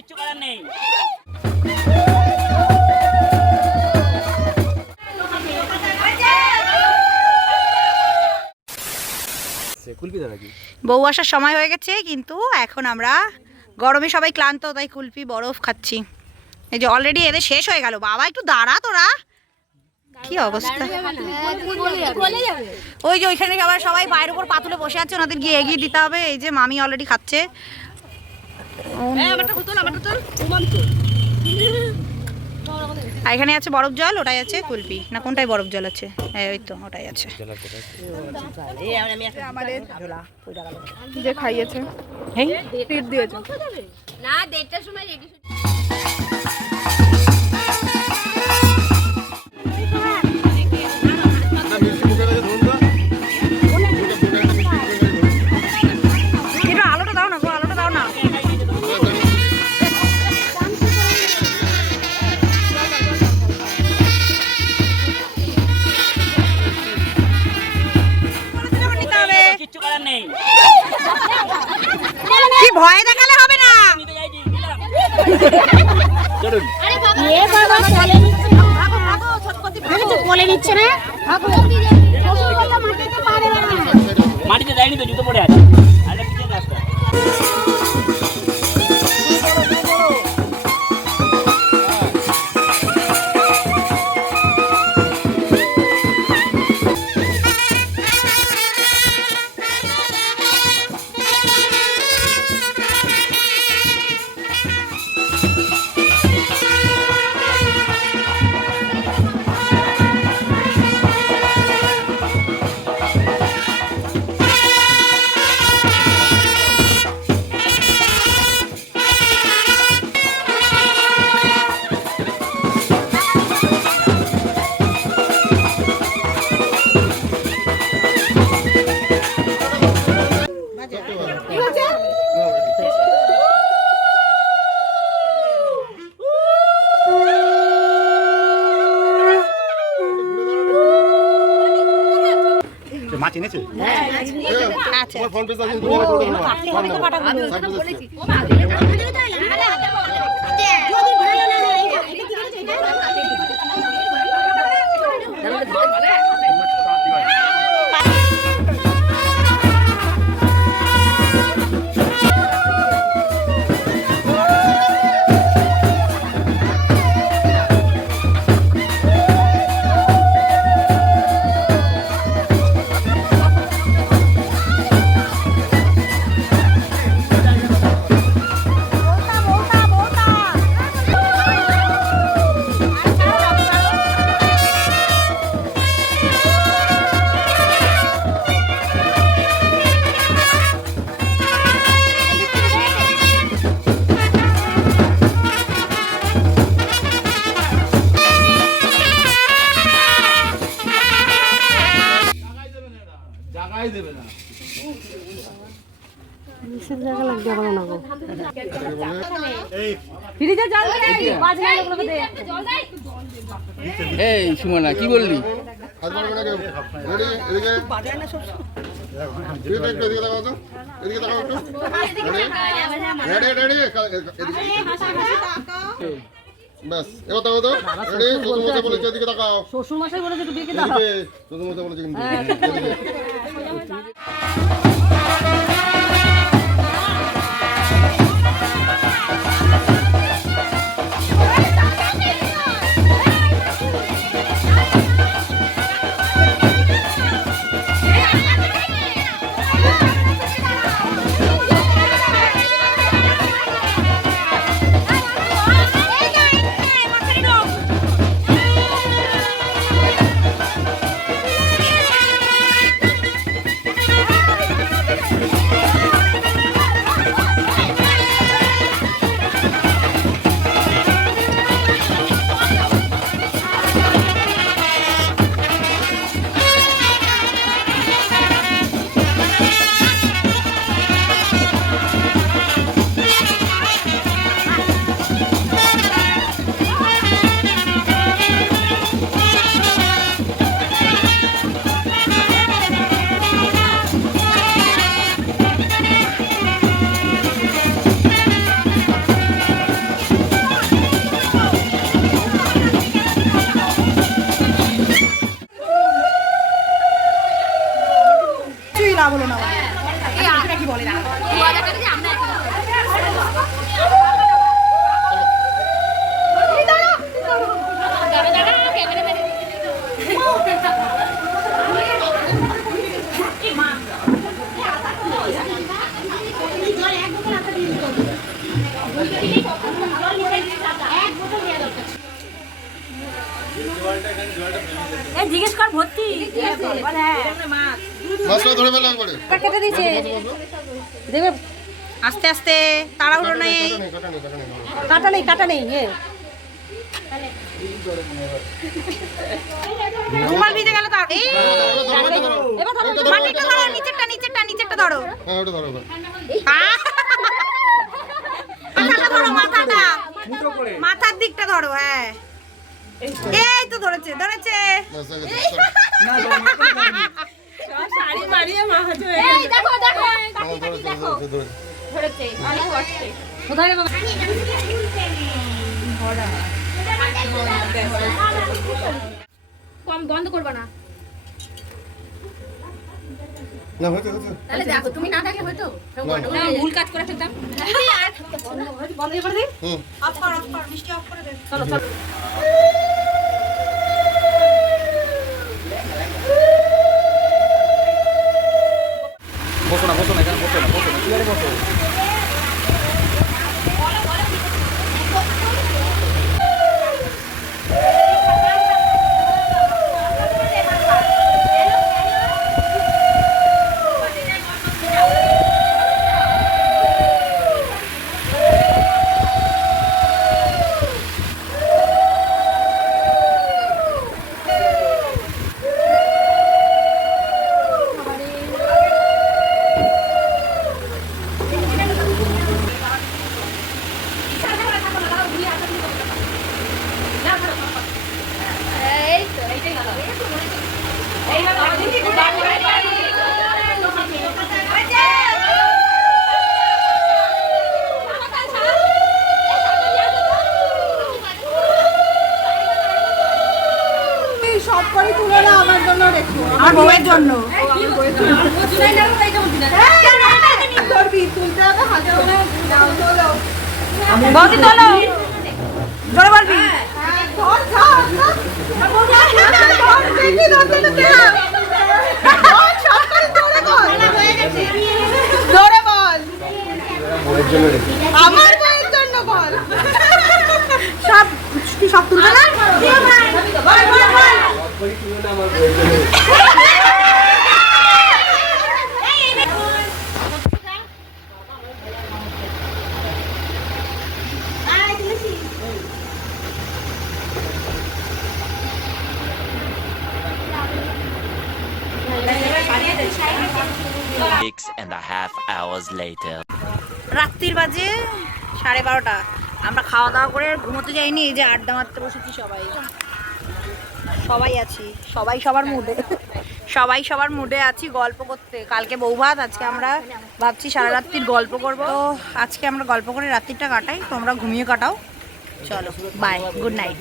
কিচ্ছু করার নেই। বউ আসার সময় হয়ে গেছে, কিন্তু এখন আমরা গরমে সবাই ক্লান্ত, তাই কুলফি বরফ খাচ্ছি। এই যে অলরেডি এদের শেষ হয়ে গেল। বাবা একটু দাঁড়া তোরা, কি অবস্থা। ওই যে ওইখানে সবাই পায়ের উপর পাতুলে বসে আছে, ওনাদের গিয়ে এগিয়ে দিতে হবে। এই যে মামি অলরেডি খাচ্ছে। আর এখানে আছে বরফ জল, ওটাই আছে কুলফি। না কোনটাই বরফ জল আছে? ওই তো ওটাই আছে। যে খাইয়েছে টিপ দিয়েছে না 1:30টার সময় রেডি। আলোটা দাও না গো, আলোটা দাও না। কিচ্ছু করার নেই। কি ভয় দেখালে হবে না। বলে নিচ্ছে না মাটিতে যায়নি তো, জুতো পড়ে আছে। মাছ এনেছে? আচ্ছা ফোন পে আছে? এই সুমনা কি বললি? ব্যাস এবার তাকাও তো, রেডি? শ্বশুরমশাই বলেছে এদিকে তাকাও। শ্বশুরমশাই বলেছে একটু দিকে তাকাও। শ্বশুরমশাই বলেছে কিন্তু এদিকে। জিজ্ঞেস কর ভর্তি মাছটা ধরে ফেলে একবারে। কেটে দিছে দেবে আস্তে আস্তে, তাড়াহুড়ো নেই। কাটা নেই রুমাল ভিজে গেল তার। এই মাটিটা ধরো, নিচেরটা ধরো। হ্যাঁ ওটা ধরো এবার। মাথাটা ধরো, মাথার দিকটা ধরো। হ্যাঁ এই তো ধরেছে। ব্যাস, হয়ে গেছে। এই দেখো হ্যাঁ, ধরেছে। ধরেছে অনেক কষ্টে কোথায় বাবা কম বন্ধ করবা না না হয়েছে। তাহলে দেখো তুমি না থাকলে হয়তো ভুল কাজ করে ফেলতাম বন্ধ করে দিই হুম। অফ কর, মিষ্টি অফ করে দে। চলো বসো না এখানে বসো না চেয়ারে বসো। আমার বউয়ের জন্য। বৌদি তোলো, জোরে বলবি। জোরে বল, আমার বউয়ের জন্য বল। সব কি সব তুলবে না? বল বল বল। রাত্রির বাজে 12:30। আমরা খাওয়া দাওয়া করে ঘুমোতে যাইনি, এই যে আড্ডা মারতে বসেছি। সবাই আছি, সবাই সবার মুডে আছি গল্প করতে। কালকে বউ ভাত, আজকে আমরা ভাবছি সারা রাত্রির গল্প করব। তো আজকে আমরা গল্প করে রাত্রিটা কাটাই, তোমরা ঘুমিয়ে কাটাও। চলো বাই, গুড নাইট।